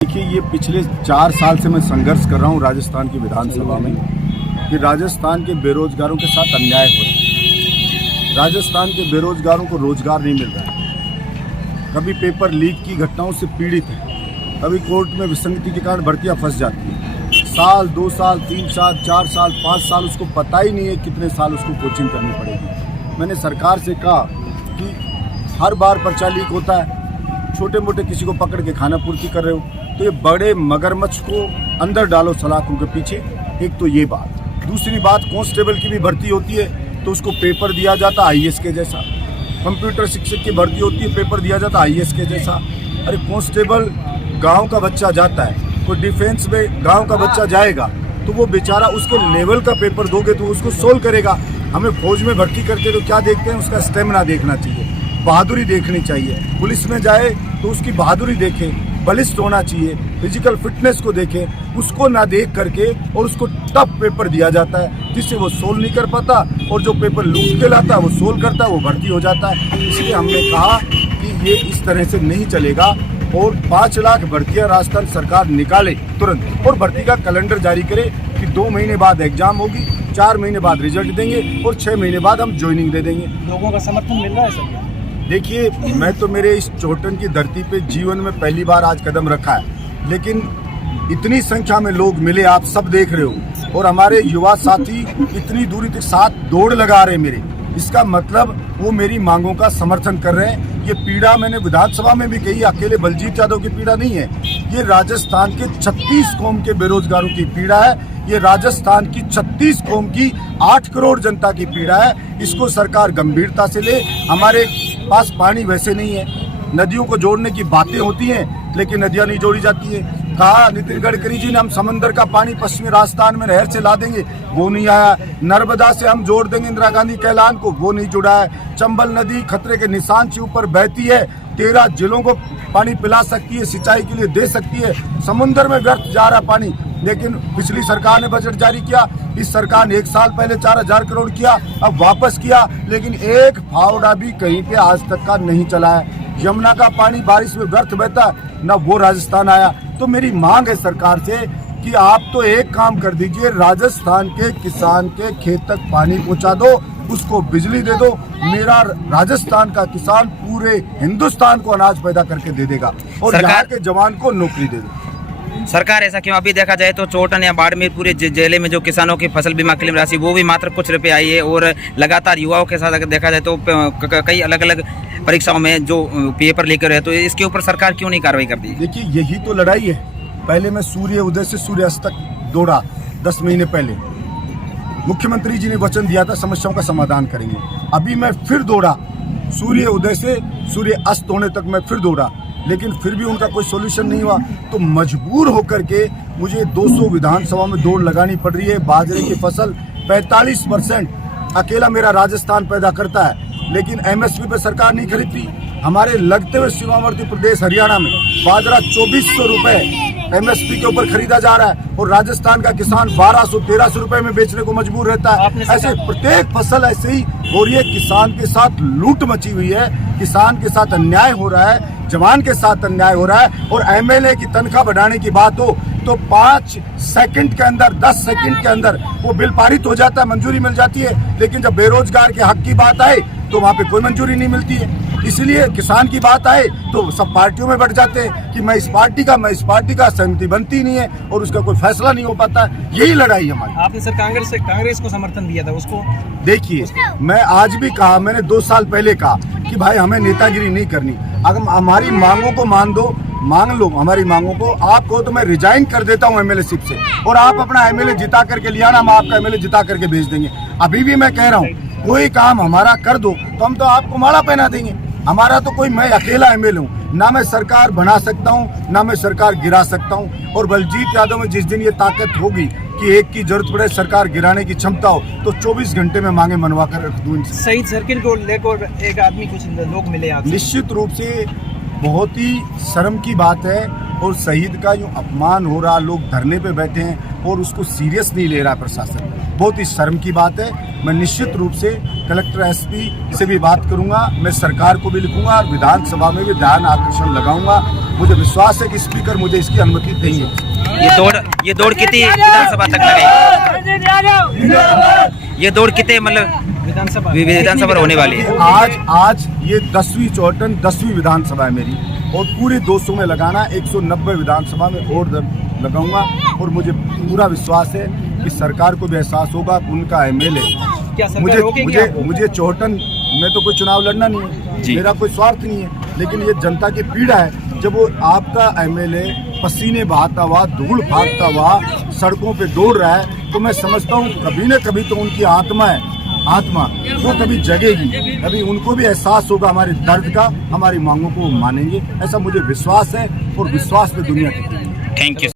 देखिए, ये पिछले 4 साल से मैं संघर्ष कर रहा हूँ राजस्थान की विधानसभा में कि राजस्थान के बेरोजगारों के साथ अन्याय हो रहा है। राजस्थान के बेरोजगारों को रोजगार नहीं मिल रहा है। कभी पेपर लीक की घटनाओं से पीड़ित है, कभी कोर्ट में विसंगति के कारण भर्तियाँ फंस जाती हैं। साल, 2 साल, 3 साल, 4 साल, 5 साल उसको पता ही नहीं है कितने साल उसको कोचिंग करनी पड़ेगी। मैंने सरकार से कहा कि हर बार पर्चा लीक होता है, छोटे मोटे किसी को पकड़ के खाना पूर्ति कर रहे हो, तो ये बड़े मगरमच्छ को अंदर डालो सलाखों के पीछे। एक तो ये बात। दूसरी बात, कांस्टेबल की भी भर्ती होती है तो उसको पेपर दिया जाता आईएएस के जैसा। कंप्यूटर शिक्षक की भर्ती होती है, पेपर दिया जाता आईएएस के जैसा। अरे कांस्टेबल गांव का बच्चा जाता है, कोई डिफेंस में गांव का बच्चा जाएगा तो वो बेचारा उसके लेवल का पेपर दोगे तो उसको सोल्व करेगा। हमें फौज में भर्ती करके तो क्या देखते हैं, उसका स्टेमिना देखना चाहिए, बहादुरी देखनी चाहिए। पुलिस में जाए तो उसकी बहादुरी देखे, बलिष्ठ होना चाहिए, फिजिकल फिटनेस को देखे, उसको ना देख करके और उसको टफ पेपर दिया जाता है जिससे वो सोल्व नहीं कर पाता, और जो पेपर लूट के लाता है वो सोल्व करता है, वो भर्ती हो जाता है। इसलिए हमने कहा कि ये इस तरह से नहीं चलेगा और 5 लाख भर्तियां राजस्थान सरकार निकाले तुरंत, और भर्ती का कैलेंडर जारी करे कि 2 महीने बाद एग्जाम होगी, 4 महीने बाद रिजल्ट देंगे और 6 महीने बाद हम ज्वाइनिंग दे देंगे। लोगों का समर्थन मिल रहा है सर? देखिए, मैं तो मेरे इस चोटन की धरती पे जीवन में पहली बार आज कदम रखा है, लेकिन इतनी संख्या में लोग मिले, आप सब देख रहे हो, और हमारे युवा साथी इतनी दूरी तक साथ दौड़ लगा रहे मेरे। इसका मतलब वो मेरी मांगों का समर्थन कर रहे हैं। ये पीड़ा मैंने विधानसभा में भी कही, अकेले बलजीत यादव की पीड़ा नहीं है, ये राजस्थान के 36 कौम के बेरोजगारों की पीड़ा है। ये राजस्थान की 36 कौम की 8 करोड़ जनता की पीड़ा है। इसको सरकार गंभीरता से ले। हमारे पास पानी वैसे नहीं है, नदियों को जोड़ने की बातें होती हैं लेकिन नदियां नहीं जोड़ी जाती है। कहा नितिन गडकरी जी ने हम समंदर का पानी पश्चिमी राजस्थान में नहर से ला देंगे, वो नहीं आया। नर्मदा से हम जोड़ देंगे इंदिरा गांधी के ऐलान को, वो नहीं जुड़ा है। चंबल नदी खतरे के निशान से ऊपर बहती है, 13 जिलों को पानी पिला सकती है, सिंचाई के लिए दे सकती है। समुद्र में व्यर्थ जा रहा पानी, लेकिन पिछली सरकार ने बजट जारी किया, इस सरकार ने 1 साल पहले 4000 करोड़ किया, अब वापस किया, लेकिन एक फावड़ा भी कहीं पे आज तक का नहीं चला है। यमुना का पानी बारिश में व्यर्थ बहता है, न वो राजस्थान आया। तो मेरी मांग है सरकार से कि आप तो एक काम कर दीजिए, राजस्थान के किसान के खेत तक पानी पहुंचा दो, उसको बिजली दे दो। मेरा राजस्थान का किसान पूरे हिंदुस्तान को अनाज पैदा करके दे देगा और यहाँ के जवान को नौकरी दे देगा। सरकार ऐसा क्यों? अभी देखा जाए तो चोटन या बाड़मेर पूरे जिले में जो किसानों की फसल बीमा क्लेम राशि वो भी मात्र कुछ रुपए आई है, और लगातार युवाओं के साथ अगर देखा जाए तो कई अलग अलग परीक्षाओं में जो पेपर लेकर है, तो इसके ऊपर सरकार क्यों नहीं कार्रवाई करती? देखिए, यही तो लड़ाई है। पहले मैं सूर्य उदय से सूर्य अस्त तक दौड़ा 10 महीने पहले। मुख्यमंत्री जी ने वचन दिया था समस्याओं का समाधान करेंगे। अभी मैं फिर दौड़ा, सूर्य उदय से सूर्य अस्त होने तक मैं फिर दौड़ा, लेकिन फिर भी उनका कोई सोल्यूशन नहीं हुआ। तो मजबूर होकर के मुझे 200 विधानसभा में दौड़ लगानी पड़ रही है। बाजरे की फसल 45% अकेला मेरा राजस्थान पैदा करता है, लेकिन एमएसपी पे सरकार नहीं खरीदती। हमारे लगते हुए सीमावर्ती प्रदेश हरियाणा में बाजरा 2400 रुपए एमएसपी के ऊपर खरीदा जा रहा है, और राजस्थान का किसान 1200-1300 रुपए में बेचने को मजबूर रहता है। ऐसे प्रत्येक फसल ऐसे ही हो रही है। किसान के साथ लूट मची हुई है, किसान के साथ अन्याय हो रहा है, जवान के साथ अन्याय हो रहा है। और एमएलए की तनख्वाह बढ़ाने की बात हो तो 5 सेकंड के अंदर, 10 सेकंड के अंदर वो बिल पारित हो जाता है, मंजूरी मिल जाती है। लेकिन जब बेरोजगार के हक की बात आए तो वहाँ पे कोई मंजूरी नहीं मिलती है। इसलिए किसान की बात आए तो सब पार्टियों में बढ़ जाते हैं कि मैं इस पार्टी का, सहमति बनती नहीं है और उसका कोई फैसला नहीं हो पाता। यही लड़ाई हमारी। आपने सर कांग्रेस को समर्थन दिया था, उसको देखिए, मैं आज भी कहा, मैंने 2 साल पहले कहा कि भाई हमें नेतागिरी नहीं करनी। अगर हमारी मांगों को मांग लो हमारी मांगों को। आप कहो तो मैं रिजाइन कर देता हूँ एमएलए शिप से, और आप अपना एमएलए जिता करके लिया ना, हम आपका एमएलए जिता करके भेज देंगे। अभी भी मैं कह रहा हूँ, कोई काम हमारा कर दो तो हम तो आपको माला पहना देंगे। हमारा तो कोई, मैं अकेला एमएलए हूँ, ना मैं सरकार बना सकता हूँ ना मैं सरकार गिरा सकता हूँ। और बलजीत यादव में जिस दिन ये ताकत होगी कि एक की जरूरत पड़े सरकार गिराने की क्षमता हो, तो 24 घंटे में मांगे मनवा कर रख दूँ। शहीद सर्किल को लेकर एक आदमी, कुछ लोग मिले आपसे? निश्चित रूप से बहुत ही शर्म की बात है, और शहीद का यूँ अपमान हो रहा, लोग धरने पे बैठे हैं और उसको सीरियस नहीं ले रहा प्रशासन, बहुत ही शर्म की बात है। मैं निश्चित रूप से कलेक्टर एसपी से भी बात करूंगा, मैं सरकार को भी लिखूंगा और विधानसभा में भी ध्यान आकर्षण लगाऊंगा मुझे विश्वास है कि स्पीकर मुझे इसकी अनुमति देंगे। ये दौड़ कितनी विधानसभा तक लगेगी? ये दौड़ कितने मतलब विधानसभा होने वाली है? आज ये 10वीं चौटन 10वीं विधानसभा है मेरी, और पूरे 200 में लगाना 190 विधानसभा में और लगाऊंगा। और मुझे पूरा विश्वास है कि सरकार को भी एहसास होगा कि उनका एमएलए मुझे चौटन में तो कोई चुनाव लड़ना नहीं है, मेरा कोई स्वार्थ नहीं है, लेकिन ये जनता की पीड़ा है। जब वो आपका एमएलए पसीने बहाता हुआ, धूल फाड़ता हुआ सड़कों पे दौड़ रहा है, तो मैं समझता हूँ कभी न कभी तो उनकी आत्मा वो कभी जगेगी, कभी उनको भी एहसास होगा हमारे दर्द का, हमारी मांगों को वो मानेंगे। ऐसा मुझे विश्वास है, और विश्वास पे दुनिया की। Thank you.